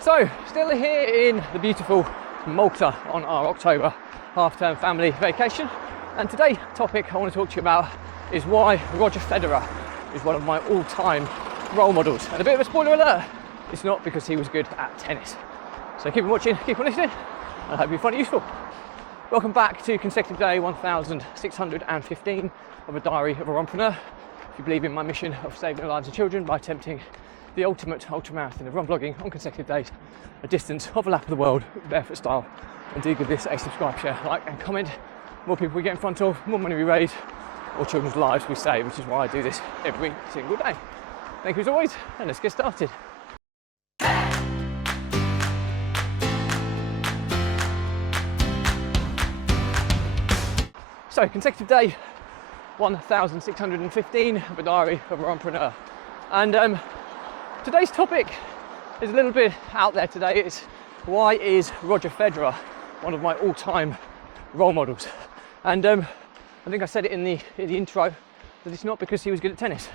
So, still here in the beautiful Malta on our October half-term family vacation, and today's topic I want to talk to you about is why Roger Federer is one of my all-time role models. And a bit of a spoiler alert, it's not because he was good at tennis. So keep on watching, keep on listening, and I hope you find it useful. Welcome back to consecutive day 1615 of a diary of a Runpreneur. If you believe in my mission of saving the lives of children by attempting the ultimate ultramarathon of run vlogging on consecutive days, a distance of a lap of the world, barefoot style, and do give this a subscribe, share, like and comment. More people we get in front of, more money we raise, or children's lives we save, which is why I do this every single day. Thank you as always, and let's get started. So, consecutive day 1615 of a diary of a Runpreneur. And today's topic is a little bit out there today. It's why is Roger Federer one of my all-time role models? And I think I said it in the intro that it's not because he was good at tennis.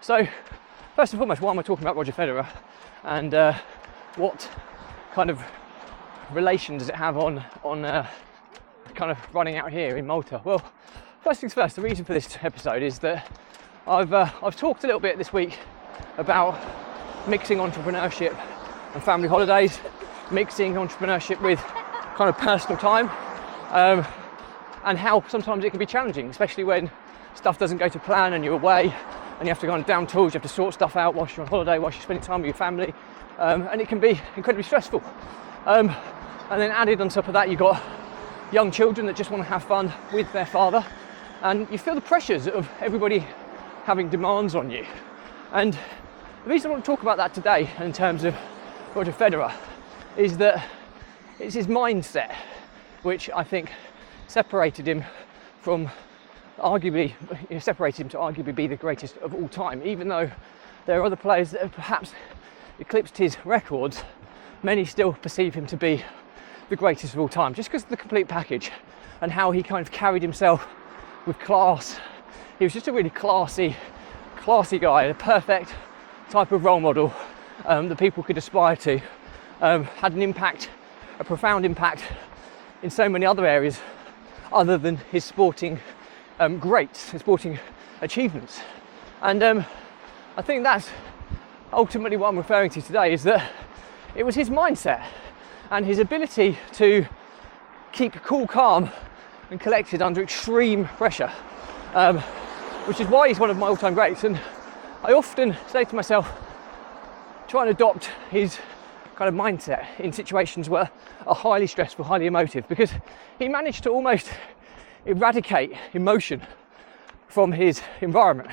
So first and foremost, why am I talking about Roger Federer, and what kind of relation does it have on kind of running out here in Malta? Well, first things first, the reason for this episode is that I've talked a little bit this week about mixing entrepreneurship and family holidays, mixing entrepreneurship with kind of personal time, and how sometimes it can be challenging, especially when stuff doesn't go to plan and you're away and you have to go on down tools, you have to sort stuff out whilst you're on holiday, whilst you're spending time with your family, and it can be incredibly stressful. And then added on top of that, you've got young children that just want to have fun with their father, and you feel the pressures of everybody having demands on you. And the reason I want to talk about that today in terms of Roger Federer is that it's his mindset which I think separated him to arguably be the greatest of all time. Even though there are other players that have perhaps eclipsed his records, many still perceive him to be the greatest of all time, just because of the complete package and how he kind of carried himself with class. He was just a really classy guy, a perfect type of role model that people could aspire to. Had an impact, a profound impact in so many other areas other than his sporting greats, his sporting achievements. And I think that's ultimately what I'm referring to today, is that it was his mindset and his ability to keep cool, calm and collected under extreme pressure, which is why he's one of my all-time greats. And I often say to myself, try and adopt his kind of mindset in situations where are highly stressful, highly emotive, because he managed to almost eradicate emotion from his environment,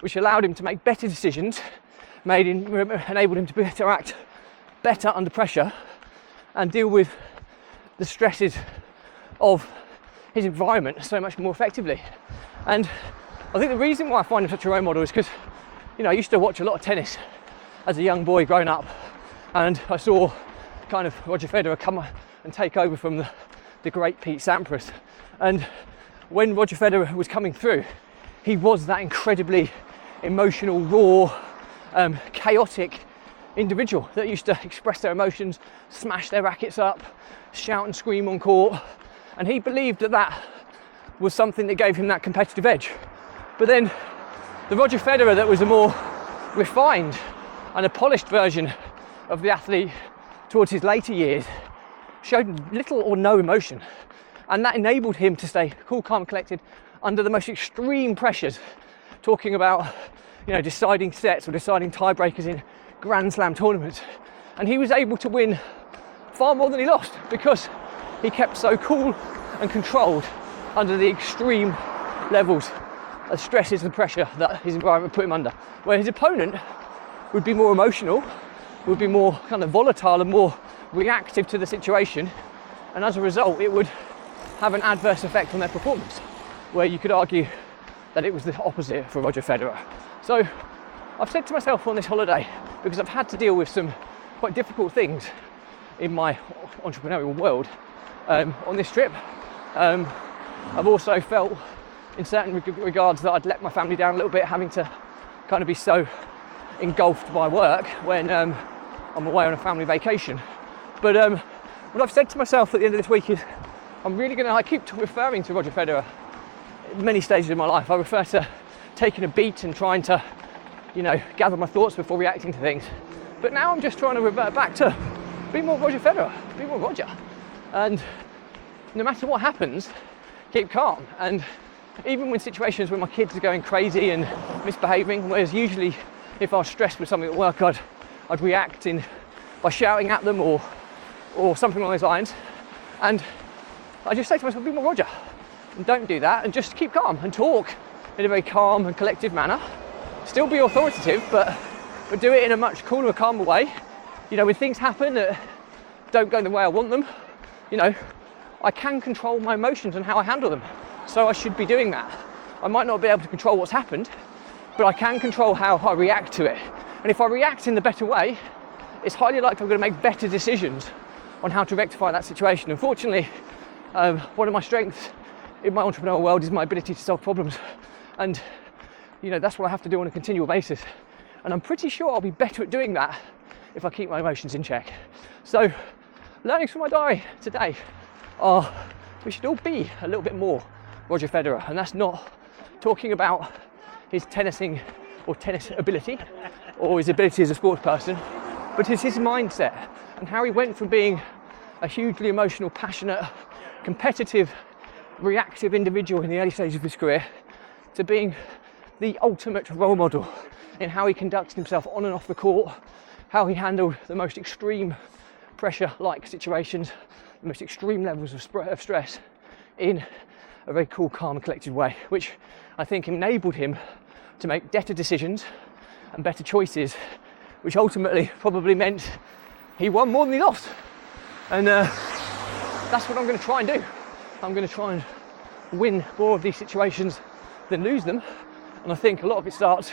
which allowed him to make better decisions, enabled him to act better under pressure and deal with the stresses of his environment so much more effectively. And I think the reason why I find him such a role model is because, I used to watch a lot of tennis as a young boy growing up, and I saw kind of Roger Federer come and take over from the great Pete Sampras. And when Roger Federer was coming through, he was that incredibly emotional, raw, chaotic individual that used to express their emotions, smash their rackets up, shout and scream on court. And he believed that was something that gave him that competitive edge. But then the Roger Federer that was a more refined and a polished version of the athlete towards his later years showed little or no emotion, and that enabled him to stay cool, calm, collected under the most extreme pressures, talking about deciding sets or deciding tiebreakers in Grand Slam tournaments. And he was able to win far more than he lost because he kept so cool and controlled under the extreme levels of stresses and pressure that his environment put him under, where his opponent would be more emotional, would be more kind of volatile and more reactive to the situation, and as a result it would have an adverse effect on their performance, where you could argue that it was the opposite for Roger Federer. So I've said to myself on this holiday, because I've had to deal with some quite difficult things in my entrepreneurial world on this trip, I've also felt in certain regards that I'd let my family down a little bit, having to kind of be so engulfed by work when I'm away on a family vacation. But what I've said to myself at the end of this week is I'm really going to, I keep referring to Roger Federer at many stages of my life. I refer to taking a beat and trying to, gather my thoughts before reacting to things. But now I'm just trying to revert back to be more Roger Federer, be more Roger. And no matter what happens, keep calm. And even when situations where my kids are going crazy and misbehaving, whereas usually if I was stressed with something at work, I'd react by shouting at them or something along those lines. And I just say to myself, be more Roger. And don't do that, and just keep calm and talk in a very calm and collective manner. Still be authoritative, but do it in a much cooler, calmer way. When things happen that don't go the way I want them, I can control my emotions and how I handle them. So I should be doing that. I might not be able to control what's happened, but I can control how I react to it. And if I react in the better way, it's highly likely I'm going to make better decisions on how to rectify that situation. Unfortunately, one of my strengths in my entrepreneurial world is my ability to solve problems. And that's what I have to do on a continual basis. And I'm pretty sure I'll be better at doing that if I keep my emotions in check. So, learnings from my diary today are we should all be a little bit more Roger Federer. And that's not talking about his tennising or tennis ability or his ability as a sports person, but it's his mindset and how he went from being a hugely emotional, passionate, competitive, reactive individual in the early stages of his career to being the ultimate role model in how he conducts himself on and off the court, how he handled the most extreme pressure-like situations, the most extreme levels of stress in a very cool, calm and collected way, which I think enabled him to make better decisions and better choices, which ultimately probably meant he won more than he lost. And that's what I'm going to try and do. I'm going to try and win more of these situations than lose them. And I think a lot of it starts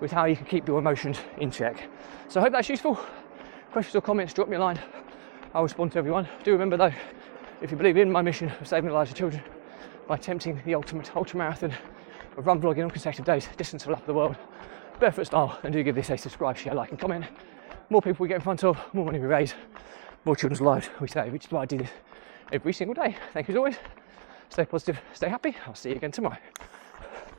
with how you can keep your emotions in check. So I hope that's useful. Questions or comments, drop me a line. I'll respond to everyone. Do remember though, if you believe in my mission of saving the lives of children by attempting the ultimate ultramarathon of run vlogging on consecutive days, distance of lap of the world, barefoot style, and do give this a subscribe, share, like and comment. More people we get in front of, more money we raise, more children's lives we save, which is why I do this every single day. Thank you as always. Stay positive, stay happy. I'll see you again tomorrow.